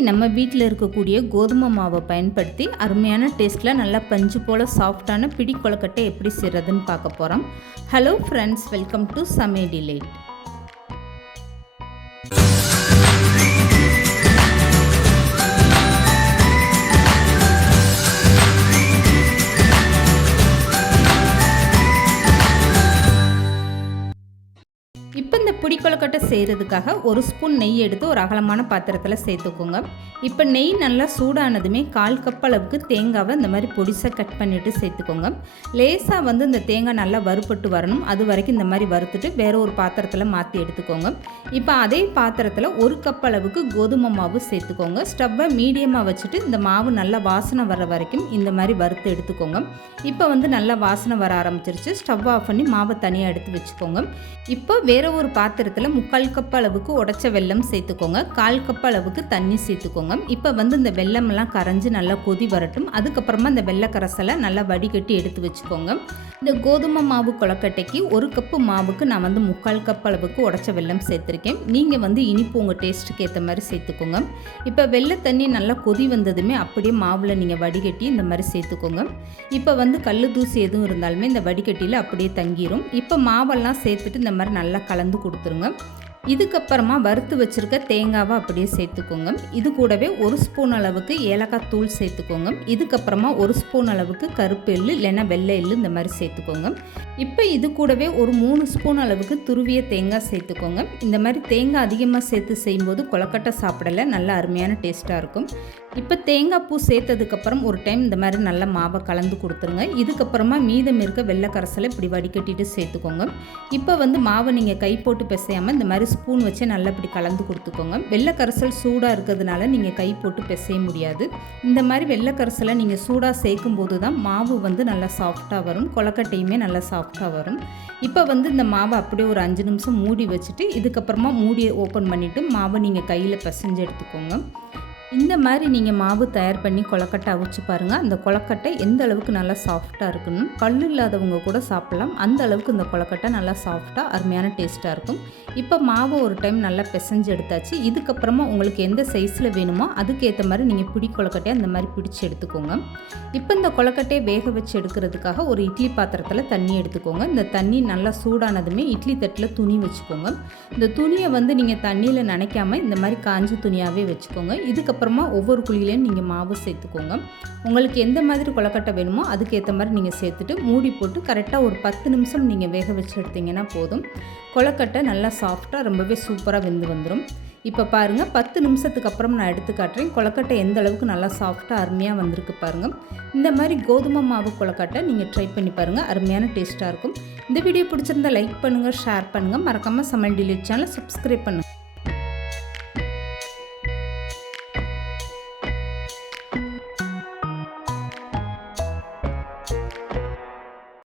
இன்றைக்கி நம்ம வீட்டில் இருக்கக்கூடிய கோதுமை மாவை பயன்படுத்தி அருமையான டேஸ்ட்டில் நல்லா பஞ்சு போல் சாஃப்டான பிடி கொழுக்கட்டை எப்படி செய்கிறதுன்னு பார்க்க போகிறோம். ஹலோ ஃப்ரெண்ட்ஸ், வெல்கம் டு சமையல் டிலைட். இப்போ இந்த பிடி கொழுக்கட்டை செய்கிறதுக்காக ஒரு ஸ்பூன் நெய் எடுத்து ஒரு அகலமான பாத்திரத்தில் சேர்த்துக்கோங்க. இப்போ நெய் நல்லா சூடானதுமே 1/4 கப் அளவுக்கு தேங்காவை இந்த மாதிரி பொடிசாக கட் பண்ணிவிட்டு சேர்த்துக்கோங்க. லேசாக இந்த தேங்காய் நல்லா வறுபட்டு வரணும். அது வரைக்கும் இந்த மாதிரி வறுத்துட்டு வேறு ஒரு பாத்திரத்தில் மாற்றி எடுத்துக்கோங்க. இப்போ அதே பாத்திரத்தில் 1 கப் அளவுக்கு கோதுமை மாவு சேர்த்துக்கோங்க. ஸ்டவ்வை மீடியமாக வச்சுட்டு இந்த மாவு நல்லா வாசனை வர வரைக்கும் இந்த மாதிரி வறுத்து எடுத்துக்கோங்க. இப்போ நல்லா வாசனை வர ஆரம்பிச்சிருச்சு. ஸ்டவ் ஆஃப் பண்ணி மாவை தனியாக எடுத்து வச்சுக்கோங்க. இப்போ வேறு ஒரு பாத்திரத்தில் 3/4 கப் அளவுக்கு உடைச்ச வெல்லம் சேர்த்துக்கோங்க. 1/4 கப் அளவுக்கு தண்ணி சேர்த்துக்கோங்க. இப்போ இந்த வெல்லமெல்லாம் கரைஞ்சி நல்லா கொதி வரட்டும். அதுக்கப்புறமா இந்த வெள்ளை கரைசலை நல்லா வடிகட்டி எடுத்து வச்சுக்கோங்க. இந்த கோதுமை மாவு கொழுக்கட்டைக்கு 1 கப்பு மாவுக்கு நான் 3/4 கப் அளவுக்கு உடைச்ச வெல்லம் சேர்த்துருக்கேன். நீங்கள் இனிப்பு உங்கள் டேஸ்ட்டுக்கு ஏற்ற மாதிரி சேர்த்துக்கோங்க. இப்போ வெள்ளை தண்ணி நல்லா கொதி வந்ததுமே அப்படியே மாவில் நீங்கள் வடிகட்டி இந்த மாதிரி சேர்த்துக்கோங்க. இப்போ கல் தூசி எதுவும் இருந்தாலுமே இந்த வடிகட்டியில் அப்படியே தங்கிடும். இப்போ மாவெல்லாம் சேர்த்துட்டு இந்த மாதிரி நல்லா கலந்து கொடுத்துருங்க. இதுக்கப்புறமா வறுத்து வச்சுருக்க தேங்காவை அப்படியே சேர்த்துக்கோங்க. இது கூடவே 1 ஸ்பூன் அளவுக்கு ஏலக்காய் தூள் சேர்த்துக்கோங்க. இதுக்கப்புறமா 1 ஸ்பூன் அளவுக்கு கருப்பு எள்ளு இல்லைன்னா வெள்ளை எள்ளு இந்த மாதிரி சேர்த்துக்கோங்க. இப்போ இது கூடவே ஒரு 3 ஸ்பூன் அளவுக்கு துருவிய தேங்காய் சேர்த்துக்கோங்க. இந்த மாதிரி தேங்காய் அதிகமாக சேர்த்து செய்யும்போது கொழுக்கட்டை சாப்பிடல நல்லா அருமையான டேஸ்ட்டாக இருக்கும். இப்போ தேங்காய் பூ சேர்த்ததுக்கப்புறம் ஒரு டைம் இந்த மாதிரி நல்லா மாவை கலந்து கொடுத்துருங்க. இதுக்கப்புறமா மீதம் இருக்க வெள்ளை கரைசலை இப்படி வடிகட்டிட்டு சேர்த்துக்கோங்க. இப்போ மாவை நீங்கள் கை போட்டு பிசையாமல் இந்த மாதிரி ஸ்பூன் வச்சு நல்லா இப்படி கலந்து கொடுத்துக்கோங்க. வெள்ளை கரைசல் சூடாக இருக்கிறதுனால நீங்கள் கை போட்டு பிசைய முடியாது. இந்த மாதிரி வெள்ளை கரைசலை நீங்கள் சூடாக சேர்க்கும் போது தான் மாவு நல்லா சாஃப்டாக வரும், கொழுக்கட்டையுமே நல்லா சாஃப்டாக வரும். இப்போ இந்த மாவை அப்படியே ஒரு 5 நிமிஷம் மூடி வச்சுட்டு இதுக்கப்புறமா மூடியை ஓப்பன் பண்ணிவிட்டு மாவை நீங்கள் கையில் பிசைஞ்சு எடுத்துக்கோங்க. இந்த மாதிரி நீங்கள் மாவு தயார் பண்ணி கொழுக்கட்டை அவிச்சு பாருங்கள். அந்த கொழுக்கட்டை எந்த அளவுக்கு நல்லா சாஃப்டாக இருக்குன்னு கல் இல்லாதவங்க கூட சாப்பிட்லாம். அந்த அளவுக்கு இந்த கொழுக்கட்டை நல்லா சாஃப்டாக அருமையான டேஸ்ட்டாக இருக்கும். இப்போ மாவு ஒரு டைம் நல்லா பிசைஞ்சு எடுத்தாச்சு. இதுக்கப்புறமா உங்களுக்கு எந்த சைஸில் வேணுமோ அதுக்கேற்ற மாதிரி நீங்கள் பிடி கொழுக்கட்டையை அந்த மாதிரி பிடிச்சி எடுத்துக்கோங்க. இப்போ இந்த கொழுக்கட்டையை வேக வச்சு எடுக்கிறதுக்காக ஒரு இட்லி பாத்திரத்தில் தண்ணி எடுத்துக்கோங்க. இந்த தண்ணி நல்லா சூடானதுமே இட்லி தட்டில் துணி வச்சுக்கோங்க. இந்த துணியை நீங்கள் தண்ணியில் நனைக்காமல் இந்த மாதிரி காஞ்ச துணியாகவே வச்சுக்கோங்க. இதுக்கப்புறமா ஒவ்வொரு குழியிலையும் நீங்கள் மாவு சேர்த்துக்கோங்க. உங்களுக்கு எந்த மாதிரி கொழுக்கட்டை வேணுமோ அதுக்கேற்ற மாதிரி நீங்கள் சேர்த்துட்டு மூடி போட்டு கரெக்டாக ஒரு 10 நிமிஷம் நீங்கள் வேக வச்சு எடுத்தீங்கன்னா போதும். கொழுக்கட்டை நல்லா சாஃப்டாக ரொம்பவே சூப்பராக வெந்து வந்துடும். இப்போ பாருங்கள், 10 நிமிஷத்துக்கு அப்புறம் நான் எடுத்து காட்டுறேன். கொழுக்கட்டை எந்த அளவுக்கு நல்லா சாஃப்டாக அருமையாக வந்திருக்கு பாருங்கள். இந்த மாதிரி கோதுமை மாவு கொழுக்கட்டை நீங்கள் ட்ரை பண்ணி பாருங்கள், அருமையான டேஸ்ட்டாக இருக்கும். இந்த வீடியோ பிடிச்சிருந்தால் லைக் பண்ணுங்கள், ஷேர் பண்ணுங்கள், மறக்காமல் சமையல் டிலைட் சேனலை சப்ஸ்கிரைப் பண்ணுங்கள்.